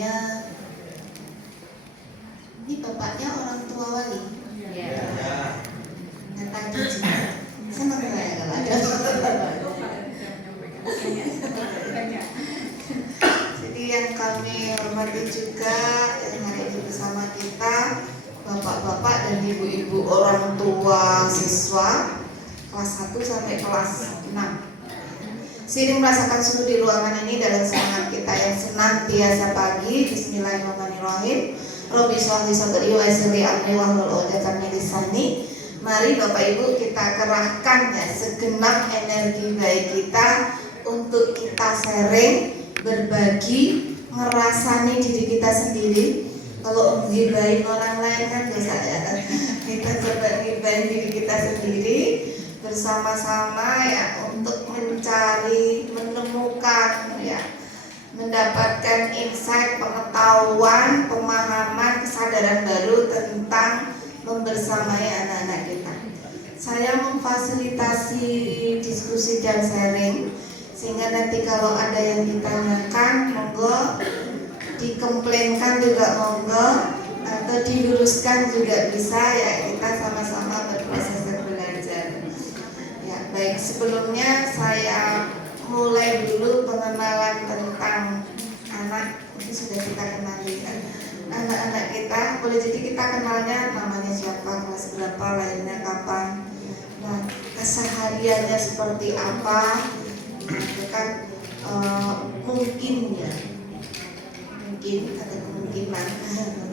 namanya, ini bapaknya orang tua Wali. Kata Cici, senang saya kalau ada. Jadi yang kami hormati juga yang hari ini bersama kita, bapak-bapak dan ibu-ibu orang tua siswa kelas 1 sampai kelas 6. Sering merasakan suhu di ruangan ini dalam semangat kita yang senantiasa pagi. Bismillahirrahmanirrahim. Robbi sholli sadri wa yassir li amri wahlul 'uqdatam min lisani. Mari Bapak Ibu kita kerahkan ya segenap energi baik kita untuk kita sharing, berbagi, ngerasani diri kita sendiri. Kalau ngibahin orang lain kan biasa ya. Kita coba ngibahin diri kita sendiri bersama-sama ya untuk mencari, menemukan ya, mendapatkan insight, pengetahuan, pemahaman, kesadaran baru tentang membersamai anak-anak kita. Saya memfasilitasi diskusi dan sharing sehingga nanti kalau ada yang ditanyakan monggo, dikomplainkan juga monggo, atau diluruskan juga bisa ya, kita sama-sama berproses belajar. Ya, baik, sebelumnya saya mulai dulu pengenalan tentang anak. Ini sudah kita kenali kan anak-anak kita. Boleh jadi kita kenalnya namanya siapa, kelas berapa, lahirnya kapan, nah kesehariannya seperti apa. Itu kan mungkin ya, mungkin ada kemungkinan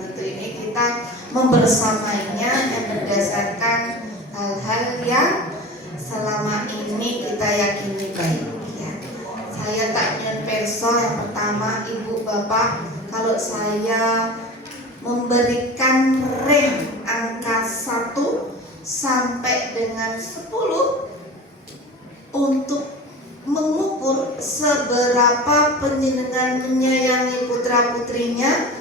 tentu ini kita membersamainya yang berdasarkan hal-hal yang selama ini kita yakini baik ya. Saya tak nyon perso yang pertama, ibu bapak, kalau saya memberikan rank angka 1 sampai dengan 10 untuk mengukur seberapa penjenengan menyayangi putra putrinya,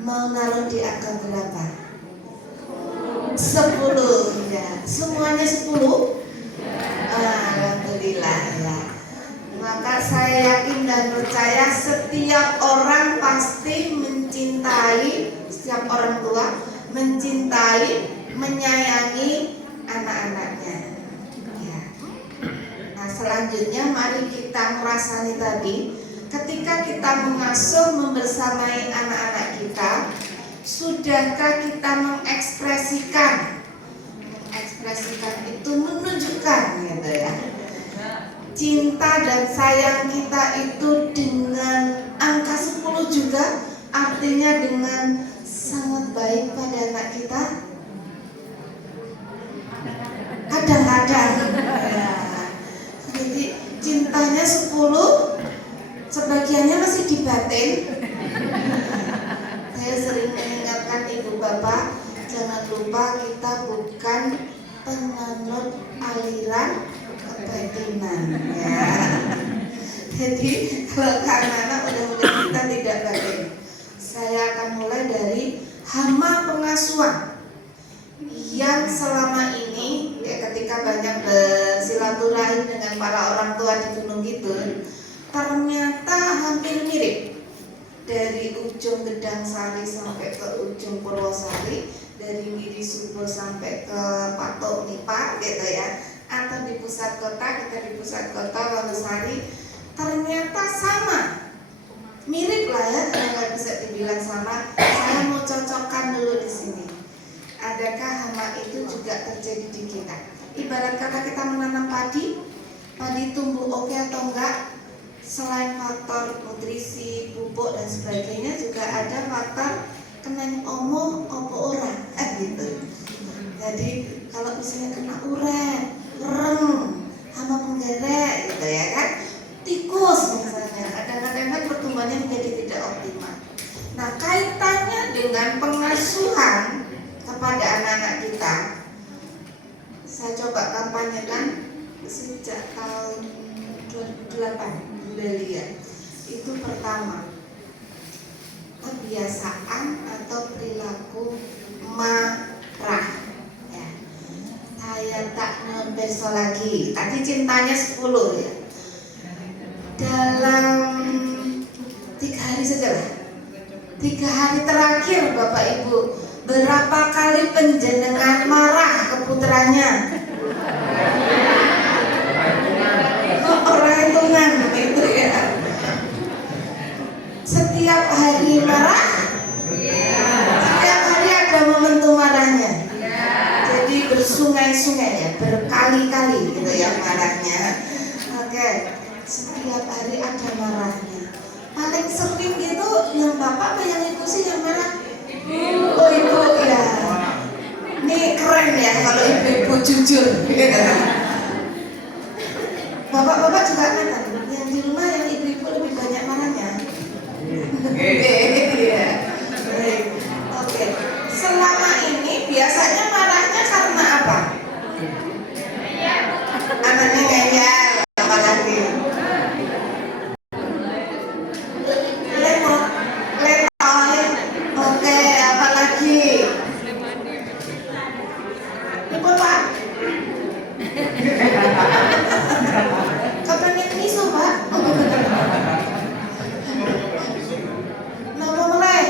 mau naruh di angka berapa? 10 ya. Semuanya 10? Alhamdulillah ya. Maka saya yakin dan percaya setiap orang pasti mencintai, setiap orang tua mencintai, menyayangi anak-anaknya ya. Nah selanjutnya mari kita merasani tadi, ketika kita mengasuh, membersamai anak-anak kita, sudahkah kita mengekspresikan itu, menunjukkan gitu ya, cinta dan sayang kita itu dengan angka 10 juga, artinya dengan sangat baik pada anak kita. Kadang-kadang ya. Jadi cintanya 10, sebagiannya masih di batin. Saya sering mengingatkan ibu bapak, jangan lupa kita bukan penganut aliran kebatinan ya. Jadi kalau anak-anak mudah-mudahan kita tidak batin. Saya akan mulai dari hama pengasuhan yang selama ini ya, ketika banyak bersilaturahim dengan para orang tua di Gunung Kidul, ternyata hampir mirip. Dari ujung Gedang Sari sampai ke ujung Purwosari, dari Miri Subo sampai ke Patok Nipa gitu ya, atau di pusat kota, kita di pusat kota Wonosari, ternyata sama, mirip lah ya, nggak bisa dibilang sama. Saya mau cocokkan dulu di sini. Adakah hama itu juga terjadi di kita? Ibarat kata kita menanam padi tumbuh oke atau enggak, selain faktor nutrisi, pupuk dan sebagainya, juga ada faktor kena omo opo ora gitu. Jadi kalau misalnya kena uret, rem, hama penggerek gitu ya kan, tikus misalnya, kadang-kadang kan pertumbuhannya menjadi tidak optimal. Nah kaitannya dengan pengasuhan kepada anak-anak kita, saya coba kampanyekan sejak tahun 2008 Belia. Itu pertama, kebiasaan atau perilaku marah ya. Saya tak nyonteso lagi, tadi cintanya 10 ya, dalam 3 hari saja lah 3 hari terakhir Bapak Ibu, berapa kali penjenengan marah ke putranya? Orang hitungan gitu ya. Setiap hari marah, setiap hari ada momentum marahnya. Jadi bersungai-sungai ya, berkali-kali gitu ya marahnya. Oke, setiap hari ada marahnya. Paling sering gitu yang bapak apa yang ibu sih yang marah? Oh ibu ya. Ini keren ya kalau ibu-ibu jujur. Bapak-bapak juga kan yang di rumah yang ibu-ibu lebih banyak marahnya. Iya. Oke. Selama ini biasanya marahnya karena apa? Anaknya ngeyel, apa lagi? Letoy. Oke, apa lagi? Lupa Pak. Kepengen miso Pak. Nama mulai.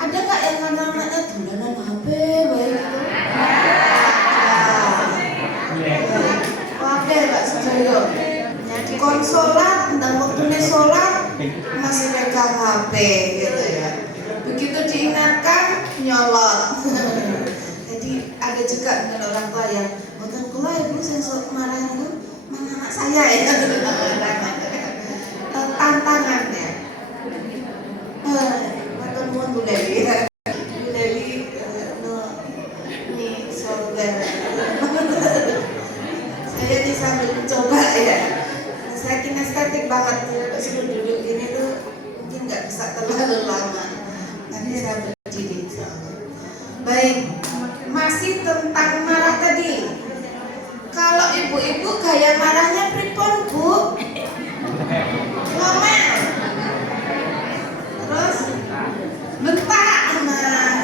Ada nggak yang anak-anaknya dolanan HP baik gitu? Oke Pak Sujoyo. Di konsolan, tentang waktunya sholat masih pegang HP gitu ya. Begitu diingatkan nyolot. Jadi ada juga dengan orang tua yang bukan kula ibu saya marah itu mana anak saya ya. Tantangannya. Matur nuwun Bu Dewi. Bu Dewi ini saudara. Saya di sambil mencoba ya. Saya kinestetik banget suruh duduk gini tuh mungkin nggak bisa terlalu lama. Nanti saya berdiri. Baik, masih tentang marah tadi. Kalau ibu-ibu gaya marahnya pripun Bu? Ngomel. Terus bentak, nah.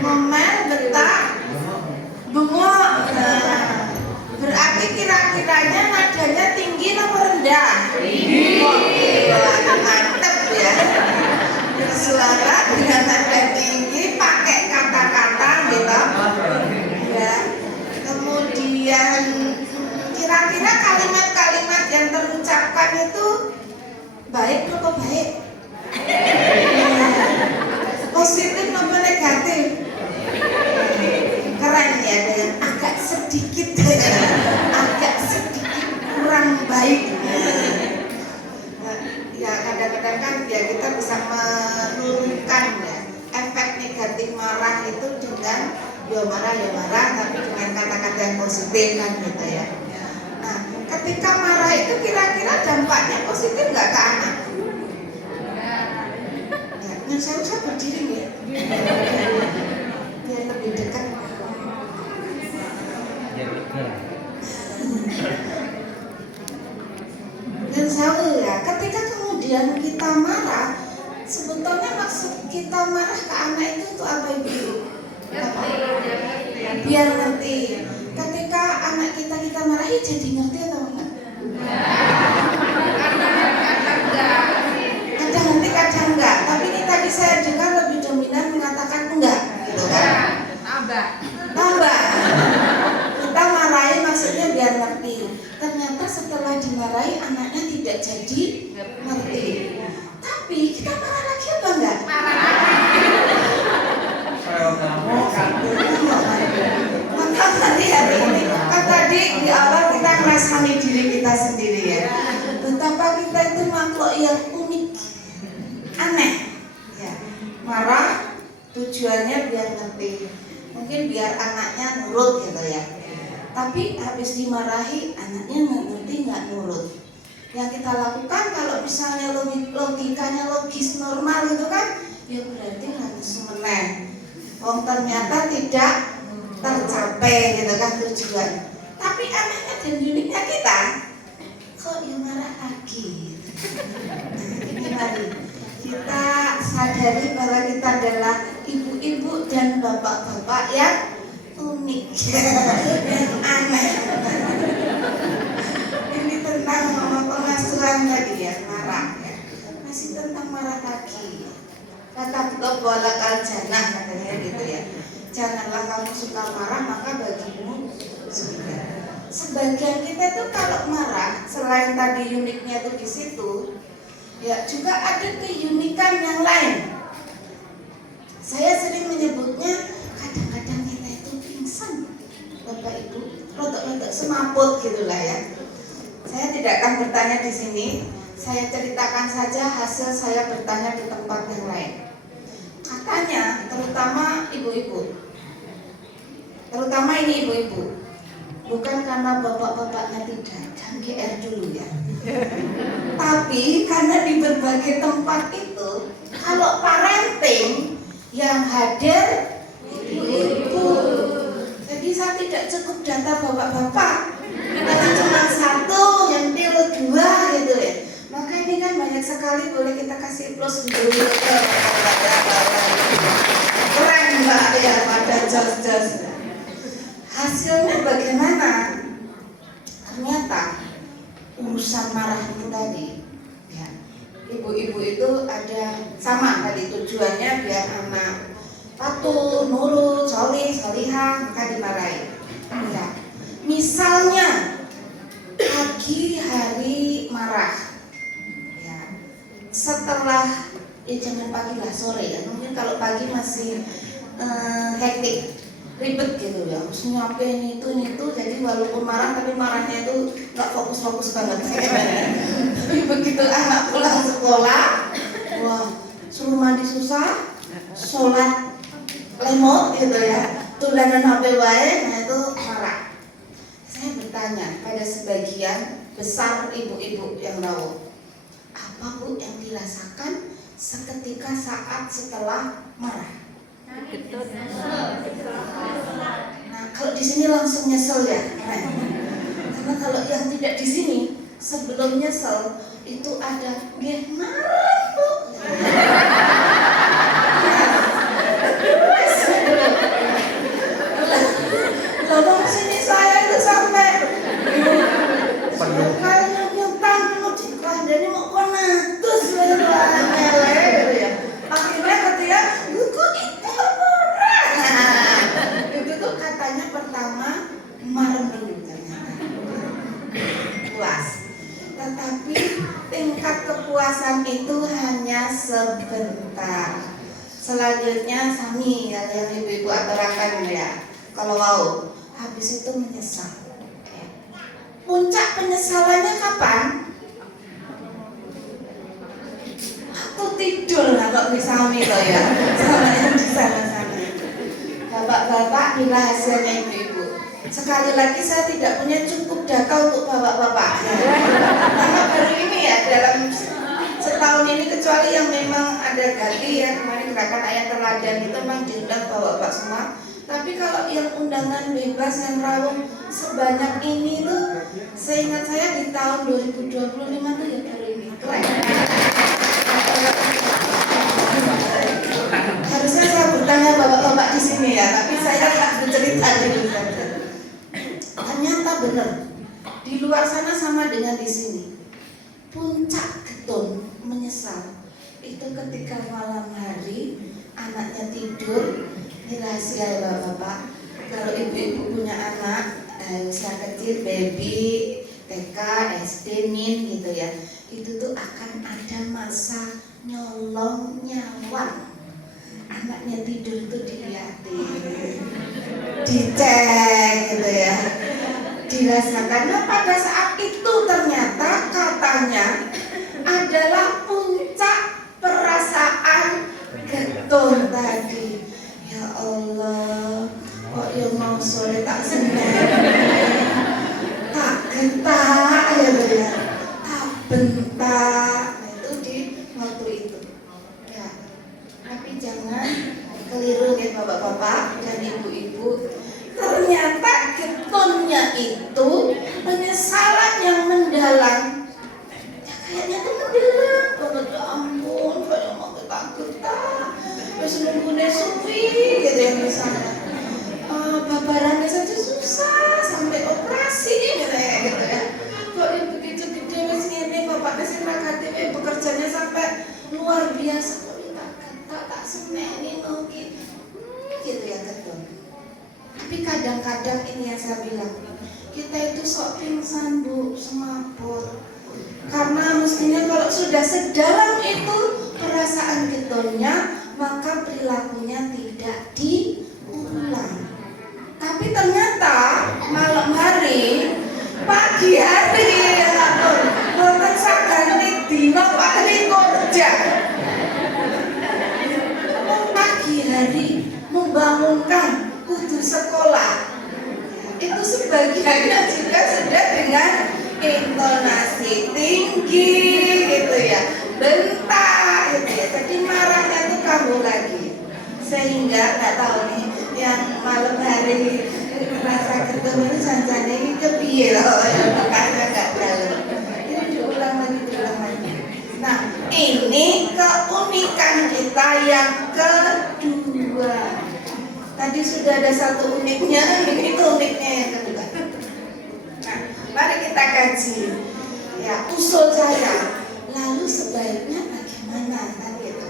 Ngomel, bentak, bengok. Nah. Berarti kira-kiranya nadanya tinggi atau rendah? Tinggi. Mantep ya. Bersuara dengan nada tinggi, pakai kata-kata gitu. Ya. Kemudian kira-kira kalimat-kalimat yang terucapkan itu baik atau baik? Positif atau negatif? Keren ya, ada yang agak sedikit kurang baik. Ya kadang-kadang kan ya kita bisa menurunkan ya efek negatif marah itu dengan ya marah tapi dengan kata-kata yang positif kan gitu ya. Nah ketika marah itu kira-kira dampaknya positif nggak ke anak? Ya, saya usah berdiri ya biar lebih dekat. Dan saya ya, ketika kemudian kita marah, sebetulnya maksud kita marah ke anak itu untuk apa Ibu? Biar ngerti. Ketika anak kita marahi jadi ngerti atau enggak? Kadang ngerti, kadang enggak. Tapi ini tadi saya dengar lebih dominan mengatakan enggak, gitu kan? Tambah. Kita marahi maksudnya biar ngerti. Ternyata setelah dimarahi anaknya tidak jadi ngerti. Tapi kita marah lagi apa enggak? Maka hari ini kan tadi di awal kita ngerasani diri kita sendiri ya. Betapa kita itu makhluk yang unik, aneh. Ya, marah tujuannya biar ngerti. Mungkin biar anaknya nurut gitu ya. Tapi habis dimarahi anaknya nggak ngerti, nggak nurut. Yang kita lakukan kalau misalnya logikanya logis normal gitu kan, ya berarti harus menang. Wong ternyata tidak tercapai gitu kan tujuan. Tapi anehnya dan uniknya kita kok ya marah lagi. Ini mari kita sadari bahwa kita adalah ibu-ibu dan bapak-bapak yang unik, yang aneh. Ini tentang pengasuhan tadi ya, marah ya. Masih tentang marah lagi. la taghdab wa lakal jannah, katanya gitu ya. Janganlah kamu suka marah, maka bagimu surga. Sebagian kita tuh kalau marah, selain tadi uniknya tuh di situ, ya juga ada keunikan yang lain. Saya sering menyebutnya kadang-kadang kita itu pingsan, Bapak Ibu, rotok-rotok semaput gitulah ya. Saya tidak akan bertanya di sini, saya ceritakan saja hasil saya bertanya di tempat yang lain. Katanya, terutama ibu-ibu, terutama ini ibu-ibu, bukan karena bapak-bapaknya tidak, jangan GR dulu ya. Tapi karena di berbagai tempat itu, kalau parenting yang hadir ibu-ibu. Jadi saya tidak cukup data bapak-bapak, tapi cuma satu, yang tilu dua gitu ya. Maka ini kan banyak sekali, boleh kita kasih plus dulu ke keren mbak ya, pada jos-jos. Hasilnya bagaimana? Ternyata urusan marah itu tadi ya, ibu-ibu itu ada sama tadi tujuannya biar anak patuh, nurut, solih, solihah, maka dimarahi ya. Misalnya pagi hari marah ya, setelah jangan pagi lah, sore ya, mungkin kalau pagi masih hektik, ribet gitu ya, harus nyiapin itu, jadi walaupun marah tapi marahnya itu nggak fokus banget. Tapi begitu anak pulang sekolah, wah suruh mandi susah, sholat lemot gitu ya, tulanan HP wae, nah itu marah. Saya bertanya pada sebagian besar ibu-ibu yang rawuh, apa Bu yang dirasakan seketika saat setelah marah? Nah, kalau di sini langsung nyesel ya, karena kalau yang tidak di sini sebelum nyesel itu ada nggih marah Bu. Lalu sini saya itu sampai kayaknya nyentang penuh dikandani mau kena terus mele gitu ya. Akhirnya ketika kok itu murah. Itu tuh katanya pertama marah dulu ternyata puas. Tetapi tingkat kepuasan itu hanya sebentar. Selanjutnya sami yang ibu-ibu aturakan ya. Kalau mau habis itu menyesal. Puncak penyesalannya kapan? Aku tidur lah kok bisa loh ya, sama yang di sana-sana. Bapak-bapak di rahasianya ibu-ibu. Sekali lagi saya tidak punya cukup data untuk bapak-bapak. Karena baru ini ya dalam setahun ini, kecuali yang memang ada ganti ya, kemarin gerakan ayat teladan itu memang diundang bapak-bapak semua. Tapi kalau yang undangan bebas yang rawuh sebanyak ini tuh, seingat saya di tahun 2025 tuh ya baru ini. Keren. Harusnya saya bertanya bapak-bapak di sini ya, tapi saya tak bercerita dulu saja. Ternyata benar, di luar sana sama dengan di sini. Puncak getun menyesal itu ketika malam hari anaknya tidur. Ini rahasia ya bapak-bapak. Kalau ibu-ibu punya anak usia kecil, baby, TK, SD, min gitu ya, itu tuh akan ada masa nyolong nyawa. Anaknya tidur itu dilihatin, dicek gitu ya, dirasakan. Nah pada saat itu ternyata katanya adalah puncak perasaan getun tadi. Ya Allah, kok ya mau sore tak seneng, tak gentak ya, tak bentak. Nah itu di waktu itu ya. Tapi jangan keliru ya bapak-bapak dan ibu-ibu. Ternyata getunnya itu penyesalan yang mendalam. Ya kayaknya itu mendalam banget, ya ampun, kayak mau getak-getak. Terus nunggunya suwi gitu ya misalnya, babarannya saja susah sampai operasi gitu ya. Kok yang begitu gede mesin ini bapak mesin rakatif bekerjanya sampai luar biasa. Kok tak semeni mungkin gitu ya keton. Tapi kadang-kadang ini yang saya bilang, kita itu sok pingsan Bu, semaput. Karena mestinya kalau sudah sedalam itu perasaan ketonnya, maka perilakunya tidak diulang. Tapi ternyata malam hari, pagi hari, boten sagani dina pagi kerja. Pagi hari membangunkan kudu sekolah. Itu sebagiannya juga sudah dengan intonasi tinggi gitu ya, bentak gitu ya. Jadi marahnya itu kambuh lagi. Sehingga nggak tahu nih yang malam hari rasa ketemu itu sanjane ini kepiye loh, makanya nggak tahu. Ini diulang lagi. Nah, ini keunikan kita yang kedua. Tadi sudah ada satu uniknya, ini uniknya yang kedua. Nah, mari kita kaji. Ya, usul saya. Lalu sebaiknya bagaimana kan gitu?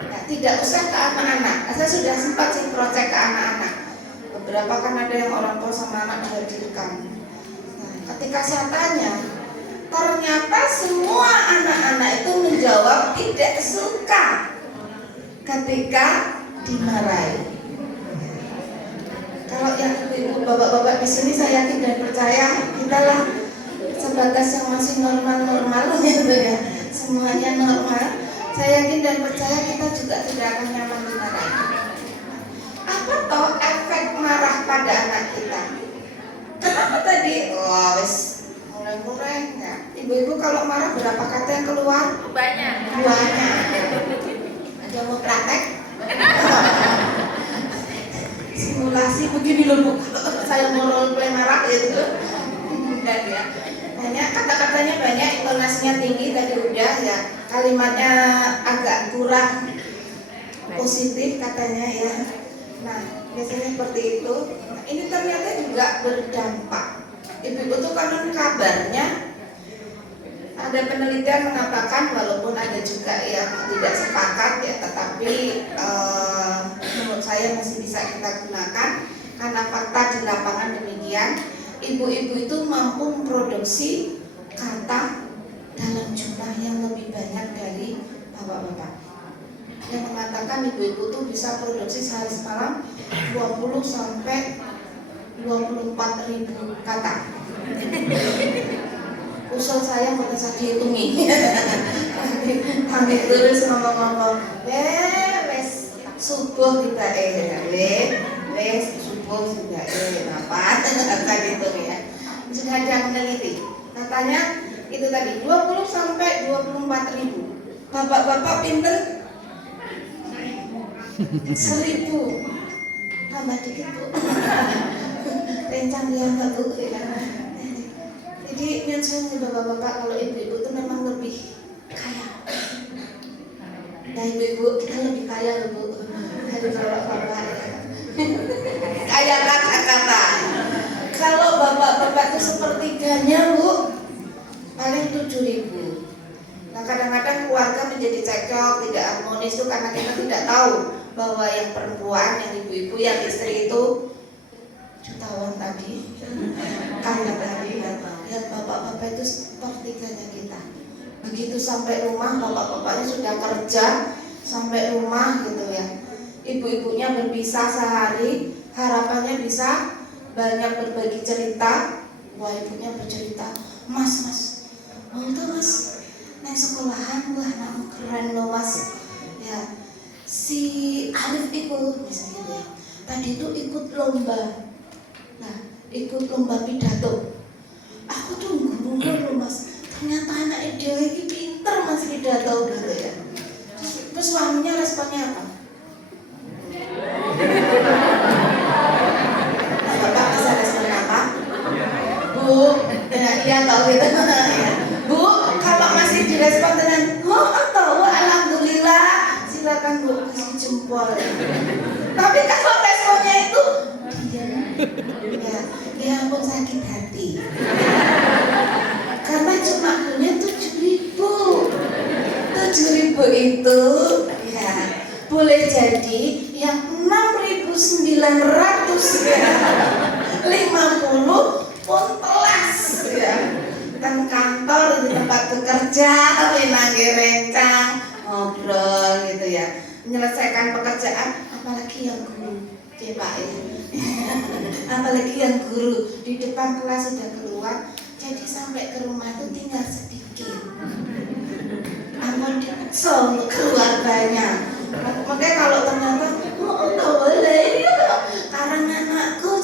Nah, tidak usah ke anak-anak. Saya sudah sempat project ke anak-anak. Beberapa kan ada yang orang tua sama anak dihadirkan. Nah, ketika saya tanya, ternyata semua anak-anak itu menjawab tidak suka ketika dimarahi. Kalau yang ibu bapak-bapak di sini saya yakin dan percaya kita lah sebatas yang masih normal-normal gitu ya, semuanya normal. Saya yakin dan percaya kita juga tidak akan nyaman dimarahi. Apa toh efek marah pada anak kita? Kenapa tadi? Wis mulai ya. Ibu-ibu kalau marah berapa kata yang keluar? Banyak. Ada mau praktek? Simulasi begini loh Bu, saya mau role play marah gitu. Dan ya, banyak kata-katanya banyak, intonasinya tinggi tadi udah ya, kalimatnya agak kurang positif katanya ya. Nah, biasanya seperti itu. Nah, ini ternyata juga berdampak. Ibu-ibu tuh konon kabarnya ada penelitian mengatakan, walaupun ada juga yang tidak sepakat ya, tetapi menurut saya masih bisa kita gunakan karena fakta di lapangan demikian. Ibu-ibu itu mampu memproduksi kata dalam jumlah yang lebih banyak dari bapak-bapak. Yang mengatakan ibu-ibu itu bisa produksi sehari semalam 20 sampai 24 ribu kata. Usul saya mau bisa dihitungi. Kami terus ngomong-ngomong, wes subuh kita wes subuh sudah apa akan hitung ya. Sudah ada yang meneliti. Katanya itu tadi 20 sampai 24 ribu. Bapak-bapak pinter 1000. Tambah dikit Bu. Rencang dia Mbak Bu. Jadi mention bapak-bapak kalau ibu-ibu itu memang lebih kaya. Nah ibu-ibu kita lebih kaya loh Bu dari bapak-bapak. Kaya kata-kata. Kalau bapak-bapak itu sepertiganya Bu, paling 7.000. Nah kadang-kadang keluarga menjadi cekcok, tidak harmonis itu karena kita tidak tahu bahwa yang perempuan, yang ibu-ibu, yang istri itu jutawan tadi, kaya tadi ya. Yang bapak-bapak itu sepertiganya kita. Begitu sampai rumah, bapak-bapaknya sudah kerja, sampai rumah gitu ya. Ibu-ibunya berpisah sehari, harapannya bisa banyak berbagi cerita. Wah ibunya bercerita, mas, mau tuh mas, naik sekolahan, wah anakmu keren loh mas. Ya, si Alif ikut, misalnya gitu ya. Tadi itu ikut lomba. Nah, ikut lomba pidato. Aku tuh nunggu loh mas, ternyata anak dia ini pinter mas pidato gitu ya. Terus suaminya responnya apa? Bapak bisa respon apa? Bu, iya tahu gitu ya. Bu, kalau masih direspon dengan tahu alhamdulillah, silakan Bu kasih jempol. Tapi kalau responnya itu ya ampun sakit hati. Karena cuma punya 7.000. 7.000 itu ya boleh jadi yang 6.950 pun telas ya. Kan kantor di tempat bekerja, nangge rencang, ngobrol gitu ya, menyelesaikan pekerjaan, apalagi yang guru, Pak ya. Apalagi yang guru di depan kelas sudah keluar, jadi sampai ke rumah itu tinggal sedikit. Amal dipaksa untuk keluar banyak. Makanya kalau ternyata enggak boleh ya, karena anakku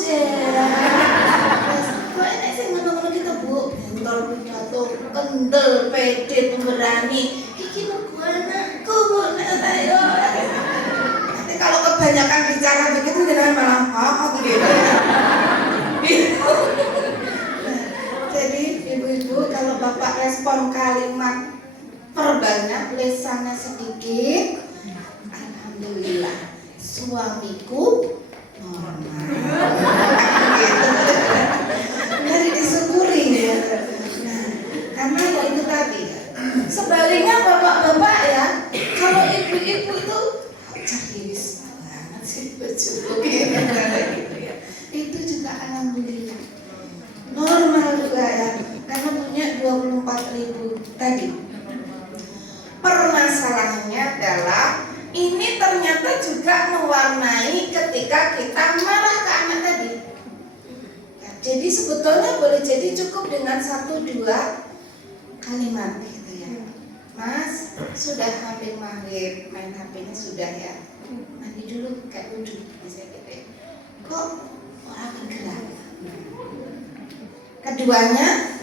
kok ini sih menurut kita bu, bentor pidato, kendel, pede, pemberani. Iki nunggu anakku bu, ayo. Nanti kalau kebanyakan bicara begitu jangan malah apa gitu. Jadi ibu-ibu kalau bapak respon kalimat perbanyak, lesannya sedikit, alhamdulillah suamiku normal. Gitu. Dari disyukuri ya. Nah, karena ya itu tadi. Sebaliknya bapak-bapak ya, kalau ibu-ibu itu ceris banget sih baju gitu ya. Itu juga alhamdulillah normal juga ya, karena punya 24.000 tadi. Permasalahannya adalah ini ternyata juga mewarnai ketika kita marah ke anak tadi. Ya, jadi sebetulnya boleh jadi cukup dengan 1-2 kalimat gitu ya. Mas, sudah hampir maghrib, main HP-nya sudah ya. Mandi dulu kayak wudhu bisa gitu ya. Kok orang bergerak? Keduanya,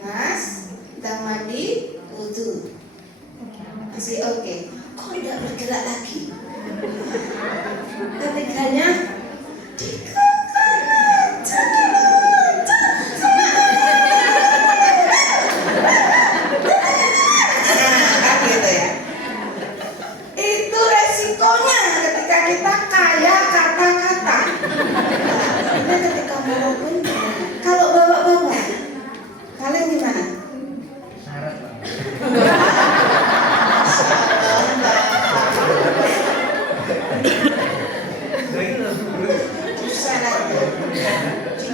Mas, kita mandi wudhu. Masih oke. Kok tidak bergerak lagi? Ketiganya gitu ya. Itu resikonya ketika kita kaya kata-kata. Nah, ketika mau pun, kalau bapak-bapak, kalian gimana?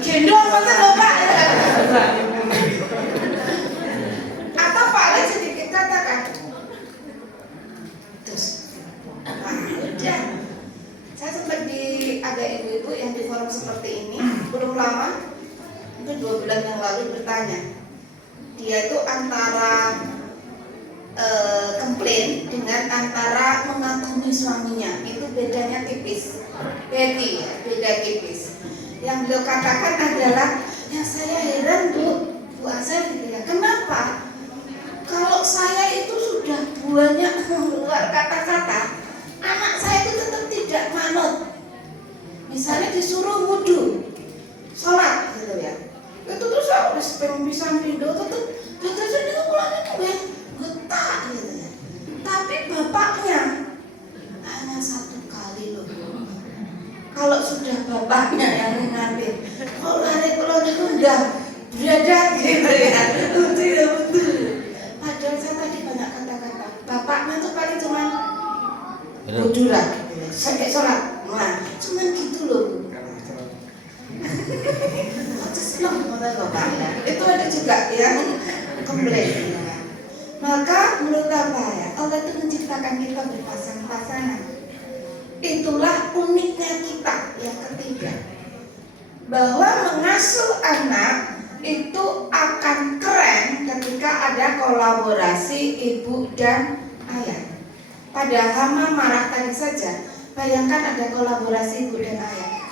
Gendong masa bapak atau paling sedikit katakan terus udah. Saya sempat ada ibu-ibu yang di forum seperti ini belum lama, itu 2 bulan yang lalu bertanya, dia itu antara komplain dengan antara mengagumi suaminya, itu bedanya tipis, beda tipis. Yang beliau katakan adalah, yang saya heran Bu Asel gitu ya, kenapa kalau saya itu sudah banyak keluar kata-kata, anak saya itu tetap tidak manut. Misalnya disuruh wudhu, sholat gitu ya, itu terus saya udah bisa pindah, tetap itu pulangnya tuh getah gitu ya. Tapi bapaknya hanya 1 kali loh. Kalau sudah bapaknya yang mengambil, kalau lari keluar itu udah beradat gitu ya, betul. Padahal saya tadi banyak kata-kata, bapaknya tuh paling cuman buduran, sampai sholat, nah cuman gitu loh. Itu ada juga yang komplain. Maka menurut apa ya, Allah itu menciptakan kita berpasang-pasangan. Itulah uniknya kita yang ketiga, bahwa mengasuh anak itu akan keren ketika ada kolaborasi ibu dan ayah. Pada hama marah tadi saja, bayangkan ada kolaborasi ibu dan ayah.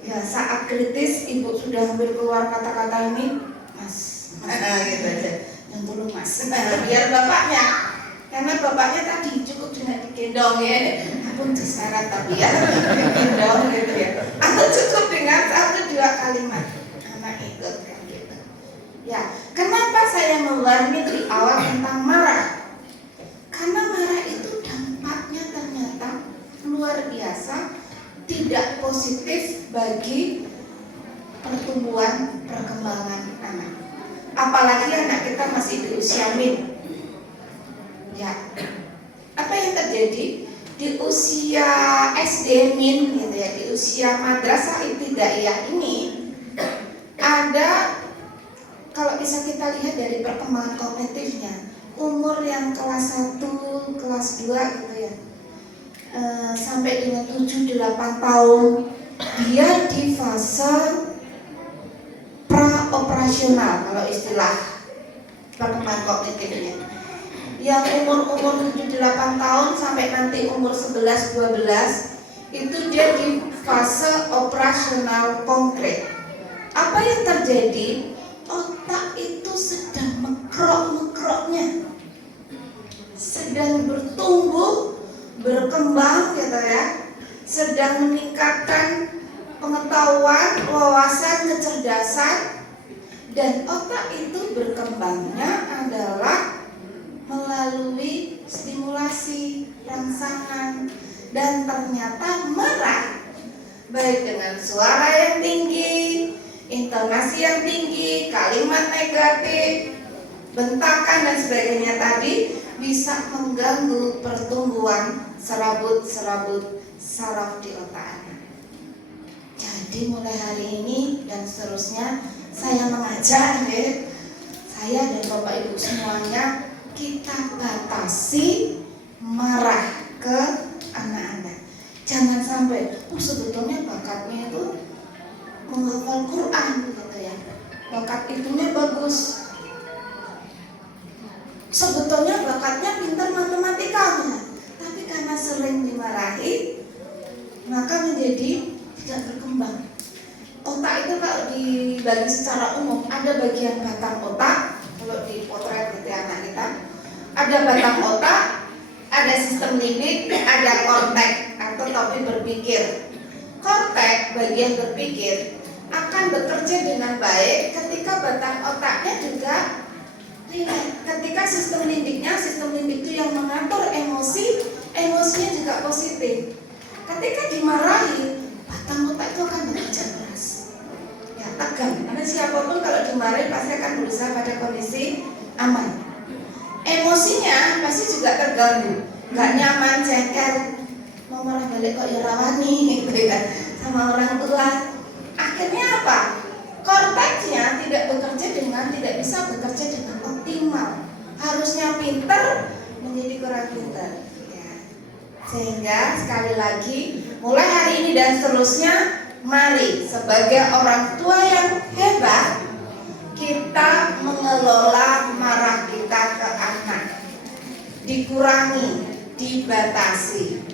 Ya, saat kritis ibu sudah hampir keluar kata-kata ini, Mas, gitu aja, yang tolong Mas, biar bapaknya, karena bapaknya tadi cukup dengan digendong ya, pun syarat tapi ya, digendong gitu ya, atau cukup dengan 1-2 kalimat, anak ikut kan gitu. Ya, kenapa saya mewarnai di awal tentang marah? Karena marah itu dampaknya ternyata luar biasa, tidak positif bagi pertumbuhan perkembangan anak. Apalagi anak kita masih di usia min. Ya, apa yang terjadi? di usia SD min gitu ya, di usia madrasah ibtidaiyah ini ada, kalau bisa kita lihat dari perkembangan kognitifnya, umur yang kelas 1, kelas 2 gitu ya, sampai dengan 7-8 tahun dia di fase pra-operasional kalau istilah perkembangan kognitifnya. Yang umur 7-8 tahun sampai nanti umur 11-12 itu dia di fase operasional konkret. Apa yang terjadi? Otak itu sedang mekrok-mekroknya, sedang bertumbuh, berkembang gitu ya, sedang meningkatkan pengetahuan, wawasan, kecerdasan, dan otak itu berkembangnya adalah melalui stimulasi, rangsangan, dan ternyata marah, baik dengan suara yang tinggi, intonasi yang tinggi, kalimat negatif, bentakan dan sebagainya tadi bisa mengganggu pertumbuhan serabut-serabut saraf di otak anak. Jadi mulai hari ini dan seterusnya saya mengajak saya dan Bapak Ibu semuanya, kita batasi marah ke anak-anak. Jangan sampai sebetulnya bakatnya itu menghafal Quran gitu ya, bakat itunya bagus, sebetulnya bakatnya pintar matematikanya, tapi karena sering dimarahi maka menjadi tidak berkembang. Otak itu kalau dibagi secara umum ada bagian batang otak, kalau dipotret gitu ya anak kita, ada batang otak, ada sistem limbik, ada korteks atau topi berpikir. Korteks bagian berpikir akan bekerja dengan baik ketika batang otaknya juga rileks. Ketika sistem limbiknya, sistem limbik itu yang mengatur emosi, emosinya juga positif. Ketika dimarahi, batang otak itu akan bekerja keras, ya tegang. Karena siapapun kalau dimarahi pasti akan berusaha pada kondisi aman. Emosinya pasti juga terganggu, nggak nyaman, jengkel, mau marah balik kok ya rawani gitu kan, sama orang tua. Akhirnya apa? Korteksnya tidak bisa bekerja dengan optimal. Harusnya pinter menjadi kurang pinter. Ya. Sehingga sekali lagi, mulai hari ini dan seterusnya, mari sebagai orang tua yang hebat, kita mengelola marah kita ke anak, dikurangi, dibatasi.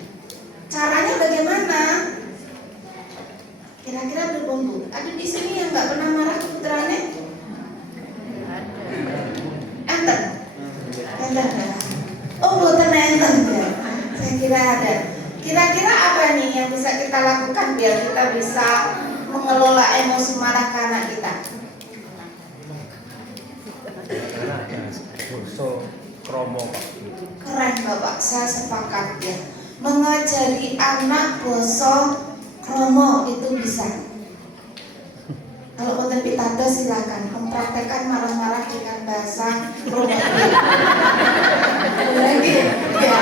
Caranya bagaimana? Kira-kira berbumbu. Ada di sini yang nggak pernah marah ke putranya? Enten? Oh, bukan enten ya. Saya kira ada. Kira-kira apa nih yang bisa kita lakukan biar kita bisa mengelola emosi marah ke anak kita? Keren Bapak, saya sepakat ya. Mengajari anak basa kromo itu bisa. Kalau mau pitato silakan mempraktekkan marah-marah dengan bahasa kromo. Lagi ya.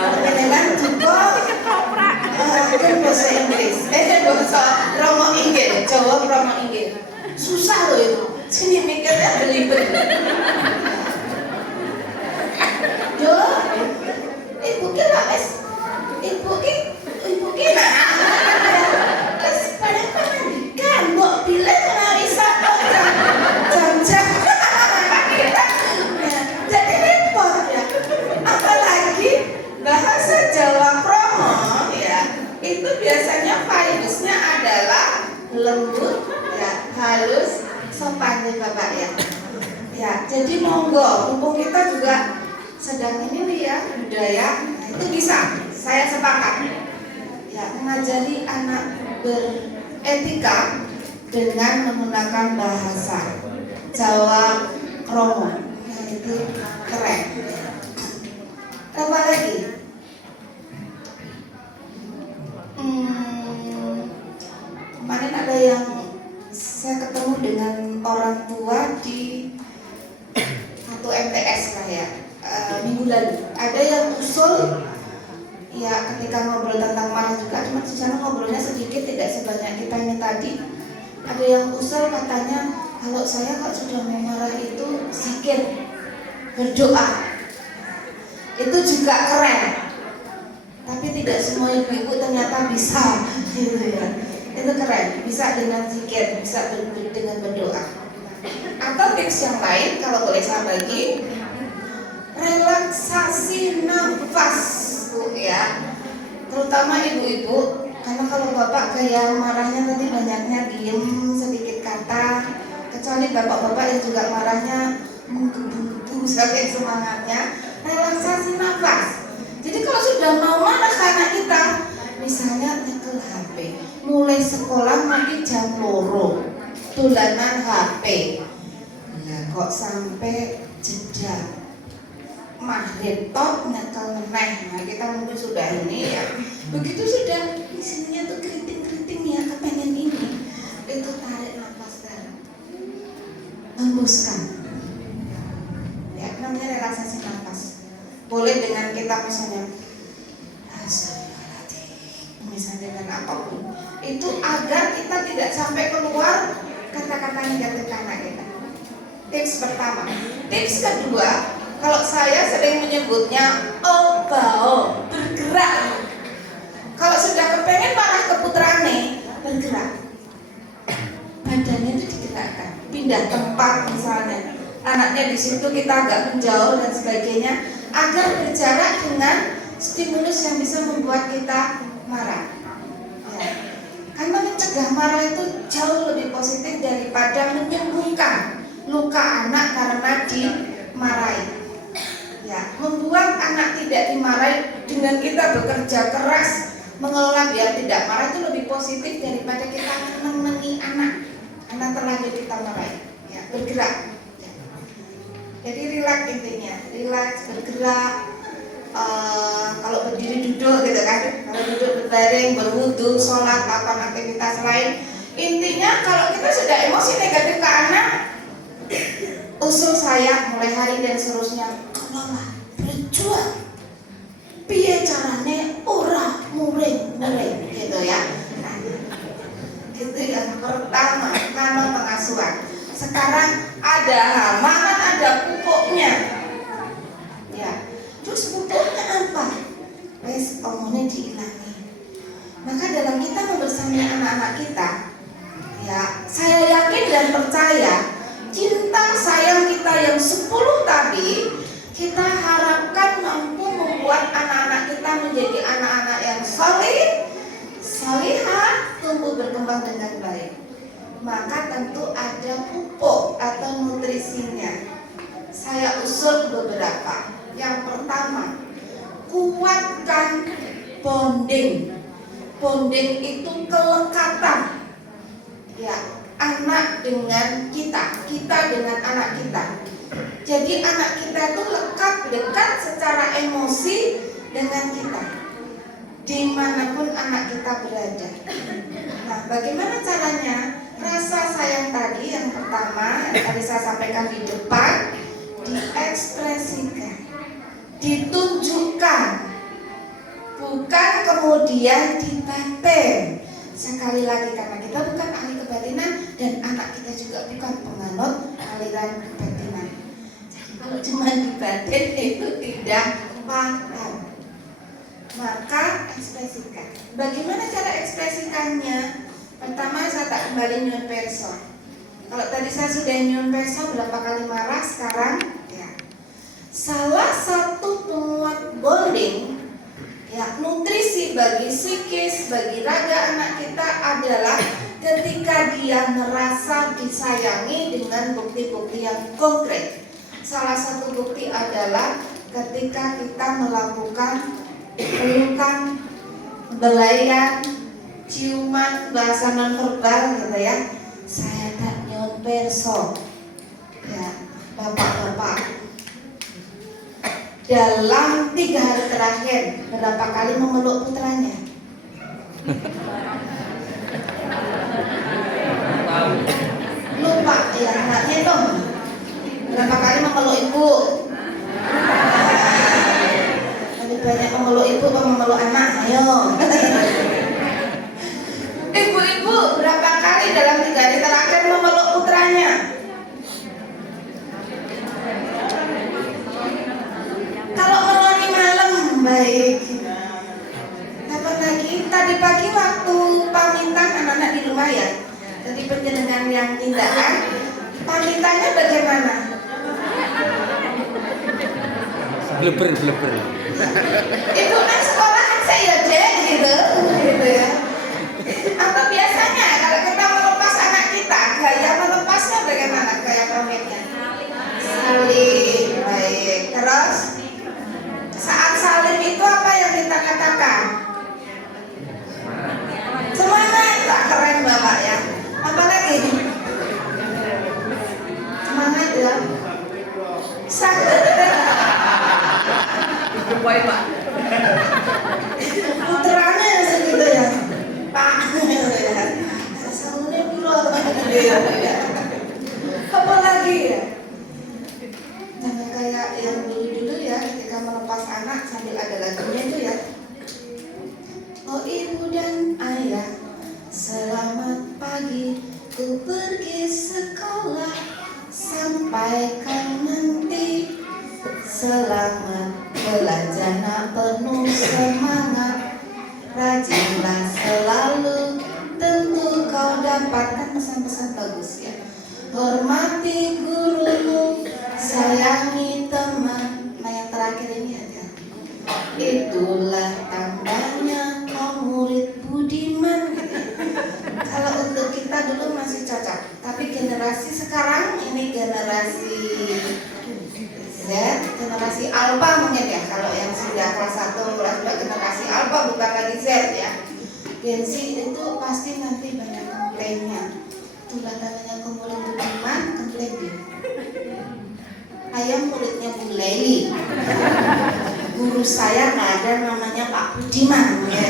Ini kan juga kan bahasa Inggris. Bahasa kromo Inggris, Jawa kromo Inggris. Susah loh itu. Sini mikirnya belibet. Yo, ibu kira ibu kira pada pendidikan mbok bilang nggak bisa jam-jam jadi repot ya. Apalagi bahasa Jawa kromo ya, itu biasanya vibesnya adalah lembut ya, halus, sopan nih Bapak ya. Ya, jadi monggo, mumpung kita juga sedang ini nih ya, budaya, nah itu bisa, saya sepakat ya, mengajari anak beretika dengan menggunakan bahasa Jawa kromo. Nah itu keren. Apa lagi? Kemarin ada yang saya ketemu dengan orang tua di satu MTS lah ya, minggu lalu. Ada yang usul Ya, ketika ngobrol tentang marah juga, cuma di sana ngobrolnya sedikit, tidak sebanyak kita ini tadi. Ada yang usul katanya, kalau saya kalau sudah mau marah itu zikir, berdoa. Itu juga keren. Tapi tidak semua ibu-ibu ternyata bisa, gitu ya. Itu keren, bisa dengan zikir, bisa dengan berdoa. Atau tips yang lain kalau boleh saya bagi, relaksasi nafas, Bu, ya. Terutama ibu-ibu, karena kalau bapak gaya marahnya tadi banyaknya diem sedikit kata, kecuali bapak-bapak yang juga marahnya menggebu-gebu saking semangatnya, relaksasi nafas. Jadi kalau sudah mau marah ke anak kita, misalnya nyekel HP, mulai sekolah nanti jam loro, tulanan HP, nah kok sampai jeda maghrib top nyekel neh. Nah kita mungkin sudah ini ya, begitu sudah isinya tuh keriting-keriting ya, kepengen ini, itu tarik nafas dalam, hembuskan, ya namanya relaksasi nafas. Boleh dengan kita misalnya misalnya dengan apapun itu, agar kita tidak sampai keluar kata-kata negatif anak kita. Tips pertama. Tips kedua, kalau saya sering menyebutnya obao, bergerak. Kalau sudah kepengen marah ke putrane, bergerak, badannya itu digerakkan, pindah tempat misalnya, anaknya di situ kita agak menjauh dan sebagainya, agar berjarak dengan stimulus yang bisa membuat kita marah. Ya. Karena mencegah marah itu jauh lebih positif daripada menyembuhkan luka anak karena dimarahi. Ya, membuat anak tidak dimarahi dengan kita bekerja keras mengelola biar tidak marah itu lebih positif daripada kita menenangi anak terlanjur kita marahi. Ya, bergerak. Jadi rileks intinya, rileks, bergerak. Kalau berdiri duduk gitu kan, kalau duduk berbaring, berwudu, sholat, melakukan aktivitas lain. Intinya kalau kita sudah emosi negatif ke anak, usul saya mulai hari dan seterusnya, kelola, berjuang. Piye carane ora muring-muring gitu ya. Nah, itu yang pertama, kalau pengasuhan. Sekarang ada hama kan ada pupuknya. Ya. Terus pupuknya apa? Wes omongnya diilangi. Maka dalam kita membersamai anak-anak kita, ya saya yakin dan percaya cinta sayang kita yang 10 tadi, kita harapkan mampu membuat anak-anak kita menjadi anak-anak yang solih, solihah, tumbuh berkembang dengan baik. Maka tentu ada pupuk atau nutrisinya. Saya usul beberapa. Yang pertama, kuatkan bonding. Bonding itu kelekatan. Ya, anak dengan kita, kita dengan anak kita. Jadi anak kita itu lekat, dekat secara emosi dengan kita, dimanapun anak kita berada. Nah, bagaimana caranya? Rasa sayang tadi yang pertama, yang tadi saya sampaikan di depan, diekspresikan, ditunjukkan, bukan kemudian dibatin. Sekali lagi, karena kita bukan ahli kebatinan dan anak kita juga bukan penganut aliran kebatinan. Jadi kalau cuma dibatin itu tidak paham. Maka ekspresikan. Bagaimana cara ekspresikannya? Pertama saya tak kembali nyuwun perso. Kalau tadi saya sudah nyuwun perso berapa kali marah, sekarang ya. Salah satu penguat bonding, ya nutrisi bagi psikis, bagi raga anak kita adalah ketika dia merasa disayangi dengan bukti-bukti yang konkret. Salah satu bukti adalah ketika kita melakukan pelukan, belayan, ciuman, bahasa nonverbal gitu ya. Saya tak nyuwun perso. Ya, bapak-bapak, dalam 3 hari terakhir berapa kali memeluk putranya? Lupa ya, anaknya dong. Berapa kali memeluk ibu? Lebih banyak memeluk ibu atau memeluk no. Ibu-ibu berapa kali dalam 3 hari terakhir memeluk putranya? Kalau meloni malam baik. Dapat lagi tadi pagi waktu pamitan anak-anak di rumah ya. Jadi penjenengan yang tindakan pamitannya bagaimana? Bleber. Itu kan sekolahan saya deh gitu ya. Apa biasanya kalau kita melepas anak kita, gaya melepasnya bagaimana gaya pamitnya? Salim, baik. Terus saat salim itu apa yang kita katakan? Semangat, tak keren bapak ya. Apa lagi? Semangat ya. Baik Pak. Putranya yang segitu ya. Pak. Salunya dulu ya. Apa lagi ya? Jangan kayak yang dulu ya ketika melepas anak sambil ada lagunya itu ya. Oh ibu dan ayah, selamat pagi, ku pergi sekolah, sampaikan nanti. Selamat belajar nak penuh semangat, rajinlah selalu, tentu kau dapatkan pesan-pesan bagus ya. Hormati gurumu, sayangi teman. Nah yang terakhir ini aja. Itulah tandanya kau murid budiman. Kalau untuk kita dulu masih cocok, tapi generasi sekarang ini generasi Z, generasi alpha mungkin ya. Kalau yang sudah kelas 1, kelas 2 generasi alpha bukan lagi Z ya. Gen Z itu pasti nanti banyak komplainnya. Itulah tandanya kau murid budiman, komplain dia. Ayam muridnya Bu Leli. Guru saya nggak ada namanya Pak Budiman ya,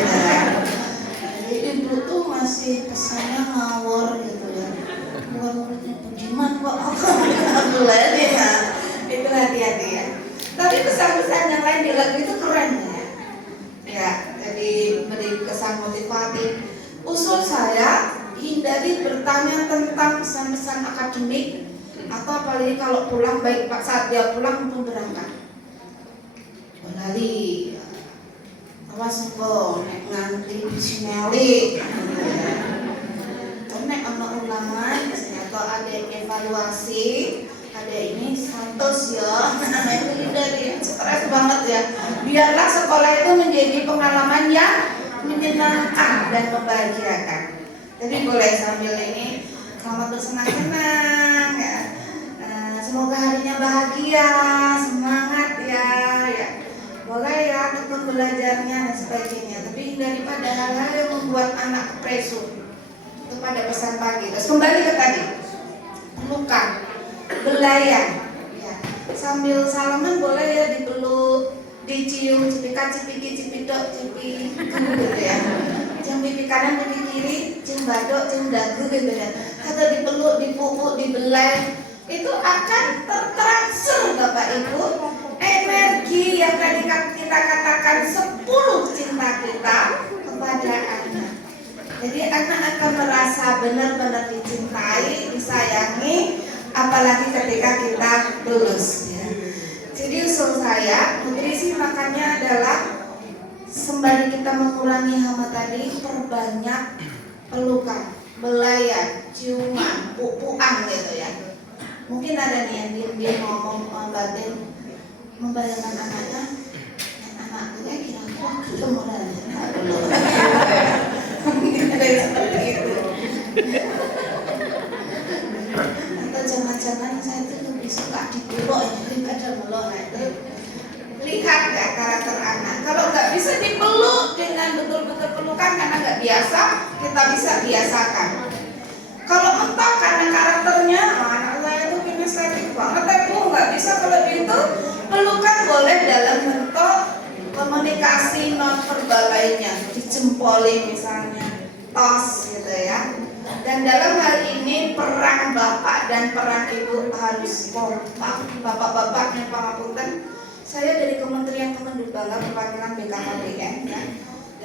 jadi ibu tuh masih pesannya ngawur gitu ya. Bukan muridnya Budiman kok, aku lagi ya. Itu hati-hati ya. Tapi pesan-pesan yang lain di lagu itu keren ya. Ya, jadi beri kesan motivatif. Usul saya hindari bertanya tentang pesan-pesan akademik atau apalagi kalau pulang, baik Pak saat dia pulang maupun berangkat. Lali, awas engkau nek nganti sineli. Nek ana ulangan, atau ada evaluasi, ada ini santos ya. Itu dari stres banget ya. Biarlah sekolah itu menjadi pengalaman yang menyenangkan dan membahagiakan. Jadi boleh sambil ini selamat bersenang-senang ya. Semoga harinya bahagia, semangat ya. Boleh ya tekun belajarnya dan sebagainya, tapi daripada hal-hal yang membuat anak presu itu pada pesan pagi. Terus kembali ke tadi, pelukan, belayan ya. Sambil salaman boleh ya dipeluk, dicium, cipikan, cipiki, cipidok, cipi gitu ya. Cium pipi kanan, pipi kiri, cium badok, cium dagu gitu ya. Atau dipeluk, dipupuk, dibelai, itu akan tertransfer Bapak Ibu energi yang tadi kita katakan 10 cinta kita kepada anak. Jadi anak akan merasa benar-benar dicintai, disayangi, apalagi ketika kita lulus ya. Jadi usul saya, nutrisi makannya adalah sembari kita mengurangi hama tadi, perbanyak pelukan, belayan, ciuman, pupuan gitu ya. Mungkin ada nih yang diam-diam ngomong batin membayangkan anaknya, anaknya kira-kira ketemu dulu. Mungkin ada yang seperti itu. Atau jangan-jangan saya itu lebih suka dipeluk daripada meluk. Itu lihat nggak karakter anak. Kalau nggak bisa dipeluk dengan betul-betul pelukan karena nggak biasa, kita bisa biasakan. Kalau mentok karena karakternya, anak saya itu kinestetik banget, tapi nggak bisa kalau gitu. Pelukan boleh dalam bentuk komunikasi non-verbal lainnya, dijempoli misalnya, tos gitu ya. Dan dalam hal ini peran bapak dan peran ibu harus kompak. Bapak-bapak yang pangapunten, saya dari Kementerian Kemendikbudayaan perwakilan BKKBN ya.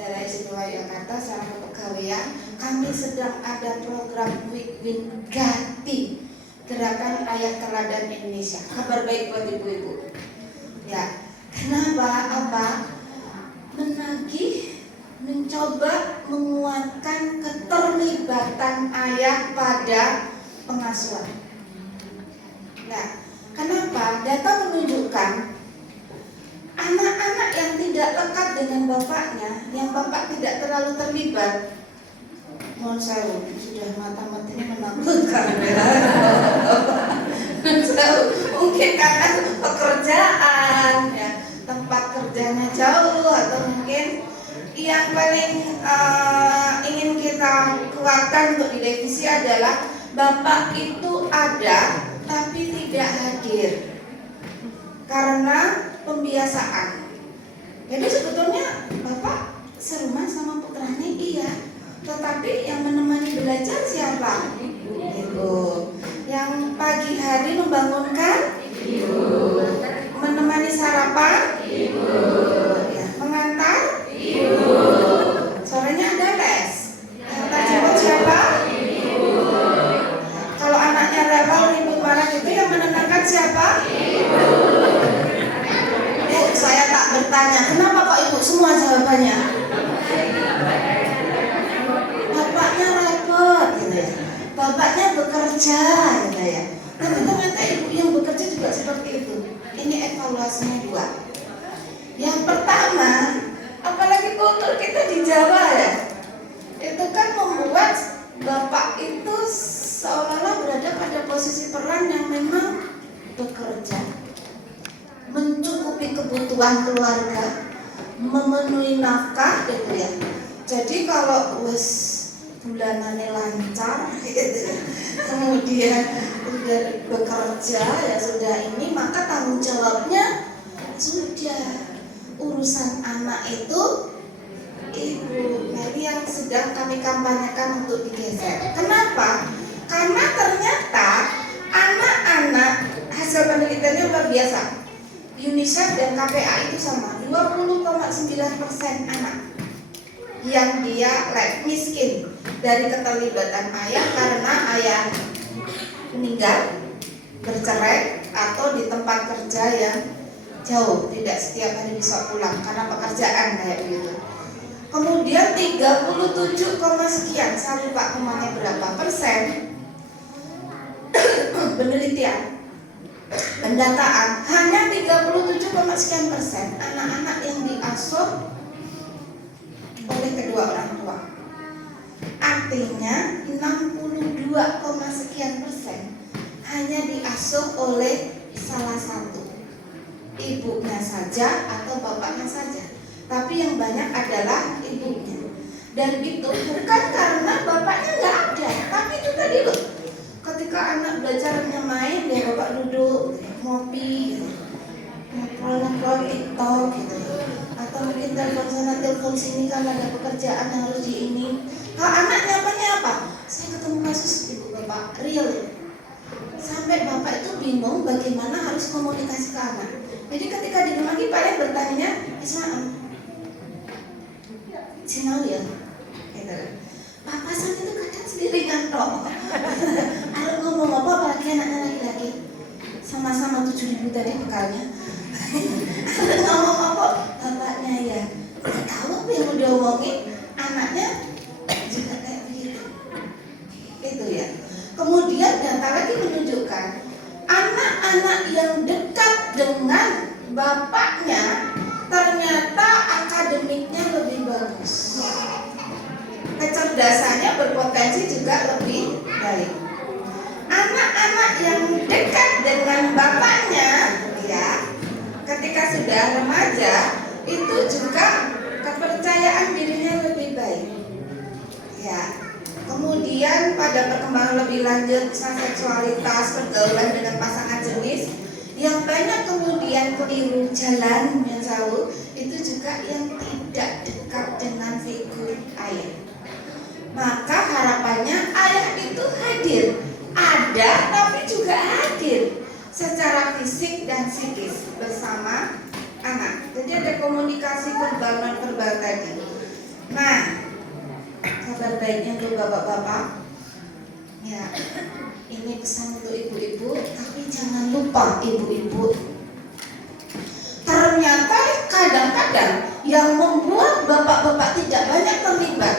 Daerah Istimewa Yogyakarta secara kepegawaian kami sedang ada program Quick Win Ganti Gerakan Ayah Teladan Indonesia. Kabar baik buat ibu-ibu. Ya, kenapa? Apa? Menagih, mencoba menguatkan keterlibatan ayah pada pengasuhan. Nah, kenapa? Data menunjukkan anak-anak yang tidak lekat dengan bapaknya, yang bapak tidak terlalu terlibat, mohon sewu, sudah mata-matanya menakutkan ya. Mungkin karena pekerjaan, ya, tempat kerjanya jauh, atau mungkin yang paling ingin kita kuatkan untuk direvisi adalah bapak itu ada tapi tidak hadir karena pembiasaan. Jadi sebetulnya bapak serumah sama putranya iya, tetapi yang menemani belajar siapa? Ibu. Yang pagi hari membangunkan? Ibu. Menemani sarapan? Ibu. Ya, mengantar? Ibu. Sorenya ada les. Yang tak jemput siapa? Ibu. Kalau anaknya rewel ribut marah itu yang menenangkan siapa? Ibu. Bu, saya tak bertanya, kenapa kok ibu semua jawabannya? Bapaknya repot gitu ya. Bapaknya bekerja gitu ya. Tapi ternyata ibu yang bekerja juga seperti itu. Ini evaluasinya dua. Yang pertama, apalagi kultur kita di Jawa ya, itu kan membuat bapak itu seolah-olah berada pada posisi peran yang memang bekerja, mencukupi kebutuhan keluarga, memenuhi nafkah gitu ya. Jadi kalau bulanannya lancar gitu, kemudian sudah bekerja ya sudah ini, maka tanggung jawabnya sudah. Urusan anak itu ibu. Nah, ini yang sedang kami kampanyekan untuk digeser. Kenapa? Karena ternyata anak-anak, hasil penelitiannya luar biasa. UNICEF dan KPA itu sama, 20,9% anak yang dia miskin dari keterlibatan ayah karena ayah meninggal, bercerai, atau di tempat kerja yang jauh, tidak setiap hari bisa pulang karena pekerjaan kayak gitu. Kemudian 37, sekian, saya lupa kemana berapa persen penelitian pendataan, hanya 37, sekian persen anak-anak yang diasuh oleh kedua orang tua. Artinya 62, sekian persen hanya diasuh oleh salah satu, ibunya saja atau bapaknya saja. Tapi yang banyak adalah ibunya. Dan itu bukan karena bapaknya nggak ada, tapi itu tadi loh, ketika anak belajarnya main, dia bapak duduk ngopi, ngobrol TikTok gitu, atau mungkin telepon sana telepon sini karena ada pekerjaan yang harus di ini. Kalau anak nyapanya apa? Saya ketemu kasus ibu bapak real ya. Sampai bapak itu bingung bagaimana harus komunikasi ke anak. Jadi ketika di rumah kita yang bertanya, Ismail, Sinau ya, gitu. Papa San itu kadang sendirian toh. Kalau ngomong apa apalagi anaknya laki-laki, sama-sama 7.000 tadi bekalnya. Kalau ngomong apa bapaknya ya, nggak tahu apa yang udah omongin, anaknya juga kayak begitu, gitu ya. Kemudian data lagi menunjukkan anak-anak yang dekat dengan bapaknya ternyata akademiknya lebih bagus, kecerdasannya berpotensi juga lebih baik. Anak-anak yang dekat dengan bapaknya ya, ketika sudah remaja itu juga kepercayaan dirinya lebih baik ya. Kemudian pada perkembangan lebih lanjut seksualitas, pergaulan dengan pasangan jenis, yang banyak kemudian keliru jalan yang jauh itu juga yang tidak dekat dengan figur ayah. Maka harapannya ayah itu hadir, ada tapi juga hadir secara fisik dan psikis bersama anak. Jadi ada komunikasi verbal non verbal tadi. Nah, kabar baiknya untuk bapak-bapak, ya, ini pesan untuk ibu-ibu, tapi jangan lupa ibu-ibu. Ternyata kadang-kadang yang membuat bapak-bapak tidak banyak terlibat,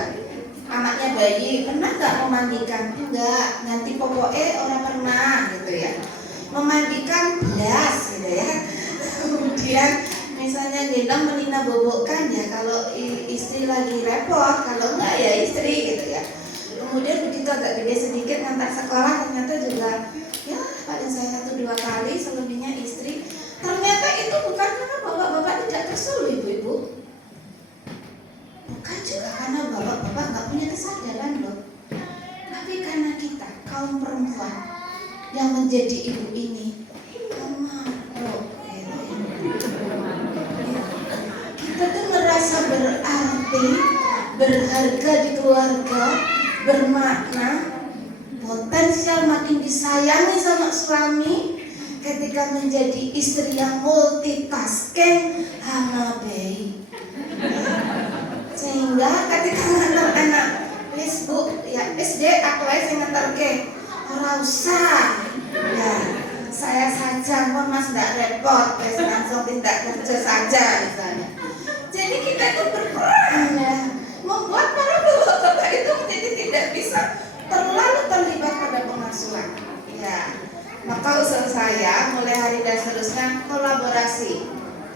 anaknya bayi, pernah nggak memandikan? Enggak, nanti pokoknya orang pernah gitu ya. Memandikan belas gitu ya. Kemudian misalnya gendong menina bobokkan ya kalau istri lagi repot, kalau enggak ya istri gitu ya. Kemudian begitu agak gede sedikit ngantar sekolah, ternyata juga ya paling saya 1-2 kali, selebihnya istri. Ternyata itu bukan karena bapak-bapak tidak tersuruh ibu-ibu, bukan juga karena bapak-bapak nggak punya kesadaran loh, tapi karena kita kaum perempuan yang menjadi ibu ini kemaruk. Kita tuh merasa berarti, berharga di keluarga, bermakna, potensial makin disayangi sama suami ketika menjadi istri yang multitasking hanabei. Sehingga ketika ngantar anak Facebook ya SD aku aja nganterke ora usah ya saya saja pun mas tidak repot langsung tindak kerja saja misalnya. Jadi kita itu berperan ya membuat para bapak-bapak itu menjadi tidak bisa terlalu terlibat pada pengasuhan ya. Maka usul saya mulai hari dan seterusnya kolaborasi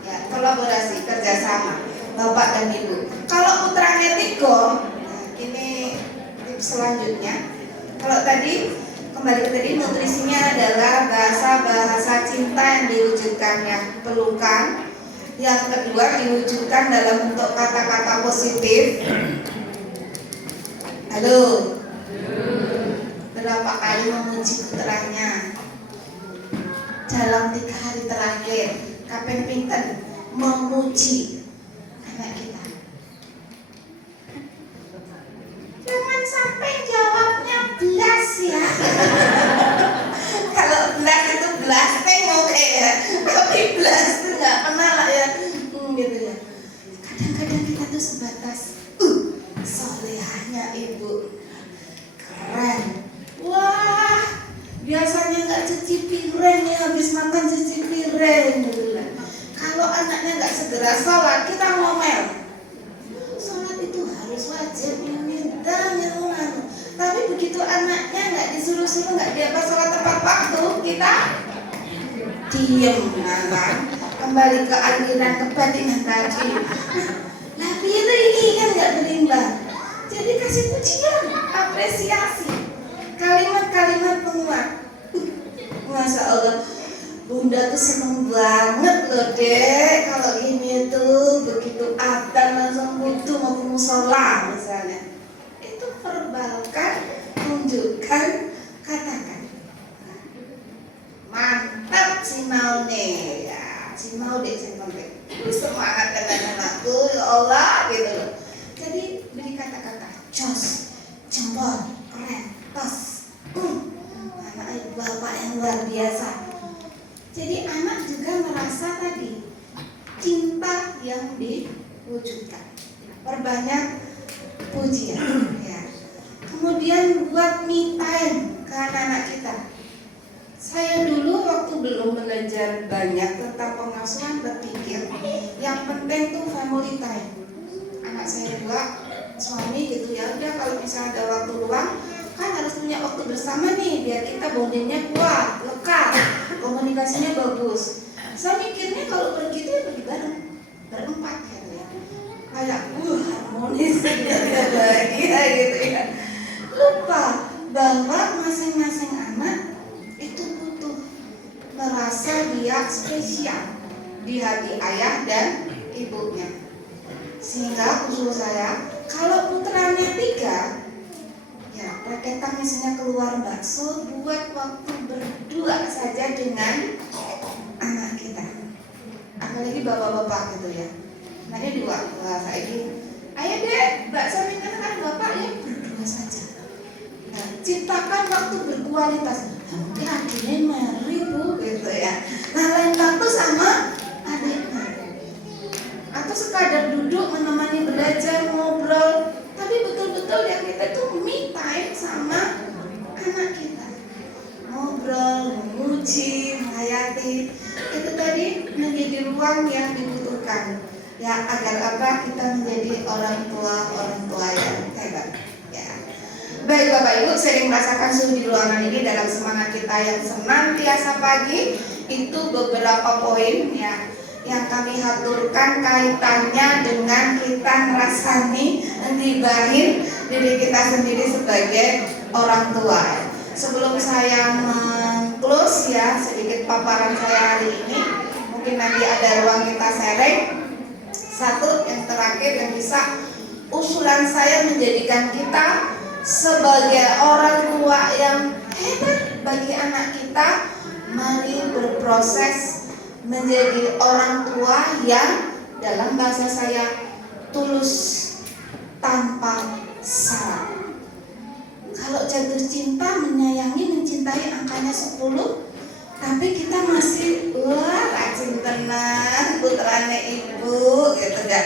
ya, kolaborasi kerjasama bapak dan ibu. Kalau putranya 3, ini tips selanjutnya. Kalau tadi kembali ke tadi, nutrisinya adalah bahasa cinta yang diwujudkan ya, pelukan. Yang kedua diwujudkan dalam bentuk kata-kata positif. Halo. Berapa kali memuji putranya dalam 3 hari terakhir? Kapan pinten memuji anak kita? Jangan sampai jawabnya belas ya. Kalau belas itu belas oke ya, tapi belas itu nggak pernah lah ya, gitu ya. Kadang-kadang kita tuh sebatas solehahnya ibu, keren. Wah, biasanya nggak cuci piring ya, habis makan cuci piring gitu lah. Kalau anaknya nggak segera sholat, kita ngomel. Sholat itu harus wajib tapi begitu anaknya nggak disuruh-suruh, nggak diapa sholat tepat waktu, kita diem kan. Kembali ke aliran kebatinan tadi. Nah, itu ini kan nggak berimbang. Jadi kasih pujian, apresiasi, kalimat-kalimat penguat. Masya Allah, bunda tuh seneng banget loh dek kalau ini tuh begitu adzan langsung butuh mau ke musola misalnya. Itu verbalkan, tunjukkan, katakan. Mantap Cimau nih ya, Cimau dek penting. Semangat dengan anakku ya Allah gitu loh. Jadi beri kata-kata jos, jempol, keren, tos. Anak ibu bapak yang luar biasa. Jadi anak juga merasa tadi cinta yang diwujudkan. Perbanyak pujian ya. Kemudian buat me time ke anak-anak kita. Saya dulu waktu belum belajar banyak tentang pengasuhan berpikir yang penting tuh family time. Anak saya 2, suami gitu ya. Udah kalau misalnya ada waktu luang kan harus punya waktu bersama nih biar kita bondingnya kuat, lekat, komunikasinya bagus. Saya mikirnya kalau pergi itu ya pergi bareng, berempat gitu ya. Kayak harmonis gitu bahagia gitu ya. Lupa bahwa masing-masing anak itu butuh merasa dia spesial di hati ayah dan ibunya. Sehingga usul saya, kalau putranya 3, ya raketan misalnya keluar bakso, buat waktu berdua saja dengan anak kita. Apalagi bapak-bapak gitu ya. Anaknya 2, saya ini, ayo deh, bakso minta kan bapak ya berdua saja. Nah, ciptakan waktu berkualitas. Nanti adiknya mari bu, gitu ya. Nah, lain waktu sama adiknya. Atau sekadar duduk menemani belajar, ngobrol betul-betul yang kita tuh me time sama anak kita, ngobrol, menguji, menghayati. Itu tadi menjadi ruang yang dibutuhkan ya, agar apa, kita menjadi orang tua yang hebat ya. Baik Bapak Ibu, sering merasakan suhu di ruangan ini dalam semangat kita yang senantiasa pagi. Itu beberapa poin ya yang kami haturkan kaitannya dengan kita ngerasani ngibahin diri kita sendiri sebagai orang tua. Sebelum saya close ya sedikit paparan saya hari ini, mungkin nanti ada ruang kita sharing. Satu yang terakhir yang bisa usulan saya menjadikan kita sebagai orang tua yang hebat bagi anak kita, mari berproses menjadi orang tua yang dalam bahasa saya tulus tanpa syarat. Kalau jatuh cinta, menyayangi, mencintai angkanya 10, tapi kita masih wah rajin tenan putrane ibu gitu kan.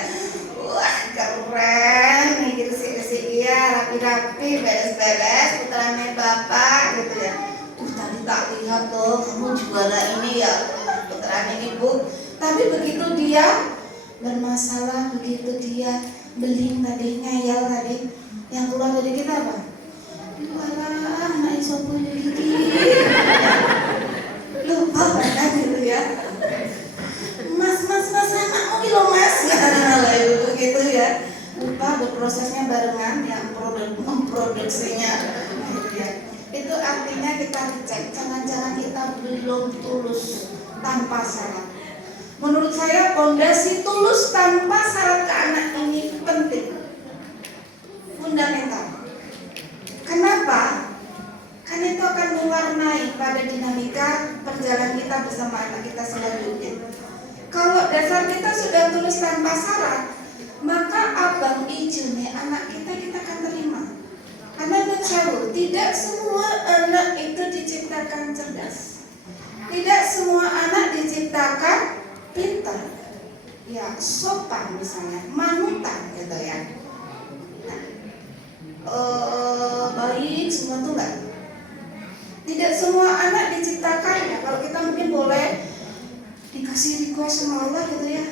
Wah keren nih gresik-gresik ya, rapi-rapi, beres-beres putrane bapak gitu ya. Tadi tak lihat tuh kamu juara ini ya putrane ibu. Tapi begitu dia bermasalah, begitu dia beling tadi, ngeyel tadi, yang keluar dari kita apa? Walah, anak isopo gigi. Lupa kan gitu ya. Mas anakmu ini loh mas. Lah itu begitu ya. Lupa berprosesnya barengan, yang memproduksinya gitu ya. Itu artinya kita cek, jangan-jangan kita belum tulus tanpa syarat. Menurut saya fondasi tulus tanpa syarat ke anak ini penting, fundamental. Kenapa? Karena itu akan mewarnai pada dinamika perjalanan kita bersama anak kita selanjutnya. Kalau dasar kita sudah tulus tanpa syarat, maka abang ijune anak kita akan terima. Karena mencaru, tidak semua anak itu diciptakan cerdas, tidak semua anak diciptakan pintar, ya sopan misalnya, manutan gitu ya. Baik semua tuh enggak. Tidak semua anak diciptakan ya. Kalau kita mungkin boleh dikasih request sama Allah gitu ya.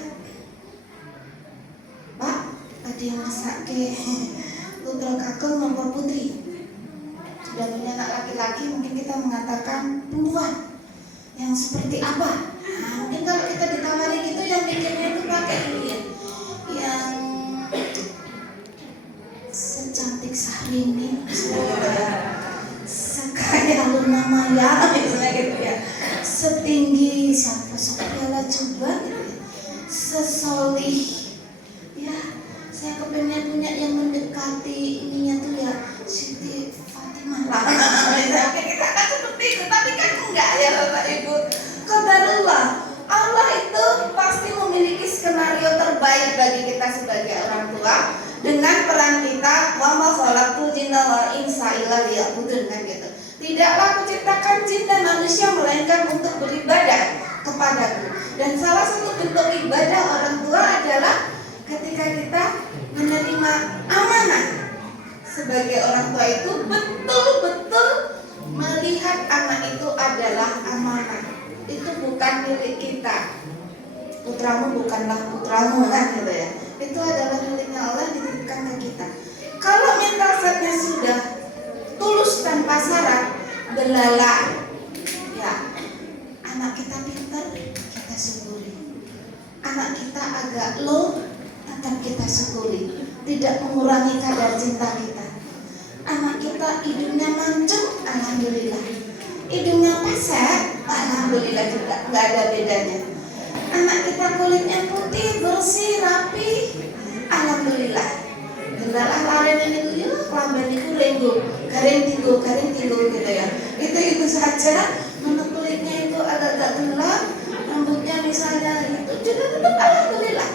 Pak, ada yang masak ke putra kakek nomor putri. Sudah punya anak laki-laki, mungkin kita mengatakan perempuan yang seperti apa? Nah, mungkin kalau kita ditawari gitu yang mikirnya itu pakai ini ya, yang secantik Syahrini, sekaya Luna Maya, misalnya gitu ya, setinggi siapa Sofiala juga gitu ya, sesolih ya, saya kepengen punya yang mendekati ininya tuh ya Siti Fatimah lah. Misalnya kita kan seperti itu, tapi kan enggak ya Bapak Ibu. Qadarullah, Allah itu pasti memiliki skenario terbaik bagi kita sebagai orang tua. Dengan peran kita, wa ma khalaqtul jinna wal insa illa liya'budun kan gitu. Tidaklah kuciptakan jin dan manusia melainkan untuk beribadah kepadaku. Dan salah satu bentuk ibadah orang tua adalah ketika kita menerima amanah. Sebagai orang tua itu betul-betul melihat anak itu adalah amanah. Itu bukan milik kita. Putramu bukanlah putramu kan gitu ya. Itu adalah miliknya Allah, dititipkan ke kita. Kalau mental setnya sudah tulus tanpa syarat, belala, ya anak kita pintar, kita syukuri. Anak kita agak low, tetap kita syukuri. Tidak mengurangi kadar cinta kita. Anak kita hidungnya mancung, alhamdulillah. Hidungnya pesek, alhamdulillah juga, nggak ada bedanya. Anak kita kulitnya putih, bersih, rapi, alhamdulillah. Gendalah laren ini tuh, kelamban itu lenggo, garing tinggu gitu ya. Itu saja. Mana kulitnya itu agak gelap, rambutnya misalnya itu juga tetap alhamdulillah.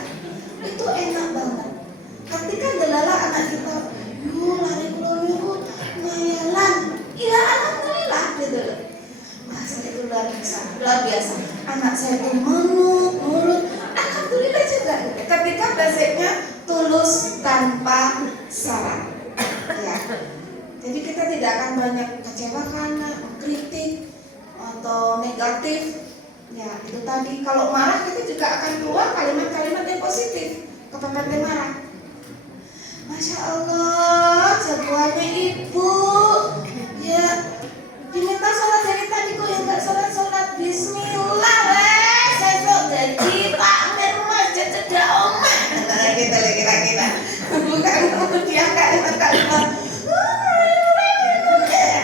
Itu enak banget. Ketika delala anak kita, yuk lari pulau yuk, ngayalan, ya alhamdulillah gitu loh. Masa itu luar biasa. Anak saya itu nurut, alhamdulillah juga. Ketika basicnya tulus tanpa syarat. Jadi kita tidak akan banyak kecewa karena kritik atau negatif. Ya itu tadi, kalau marah kita juga akan keluar kalimat-kalimat yang positif kepada marah. Masya Allah, jagoannya ibu. Ya, diminta sholat dari tadi kok yang nggak sholat. Bismillah, sesok gaji pamer masjid cedak omah. Nah, kita kira-kira bukan kemudian kalimat-kalimat.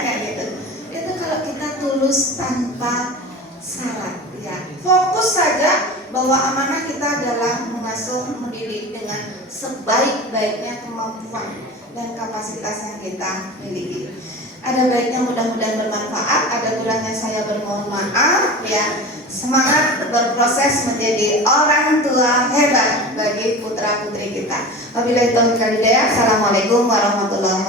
Gitu. Itu kalau kita tulus tanpa syarat, ya. Fokus saja bahwa amanah kita adalah mengasuh, mendidik dengan sebaik-baiknya kemampuan dan kapasitas yang kita miliki. Ada baiknya mudah-mudahan bermanfaat, ada kurangnya saya bermohon maaf, ya. Semangat berproses menjadi orang tua hebat bagi putra-putri kita. Wabillahi taufiq wal hidayah. Assalamualaikum warahmatullahi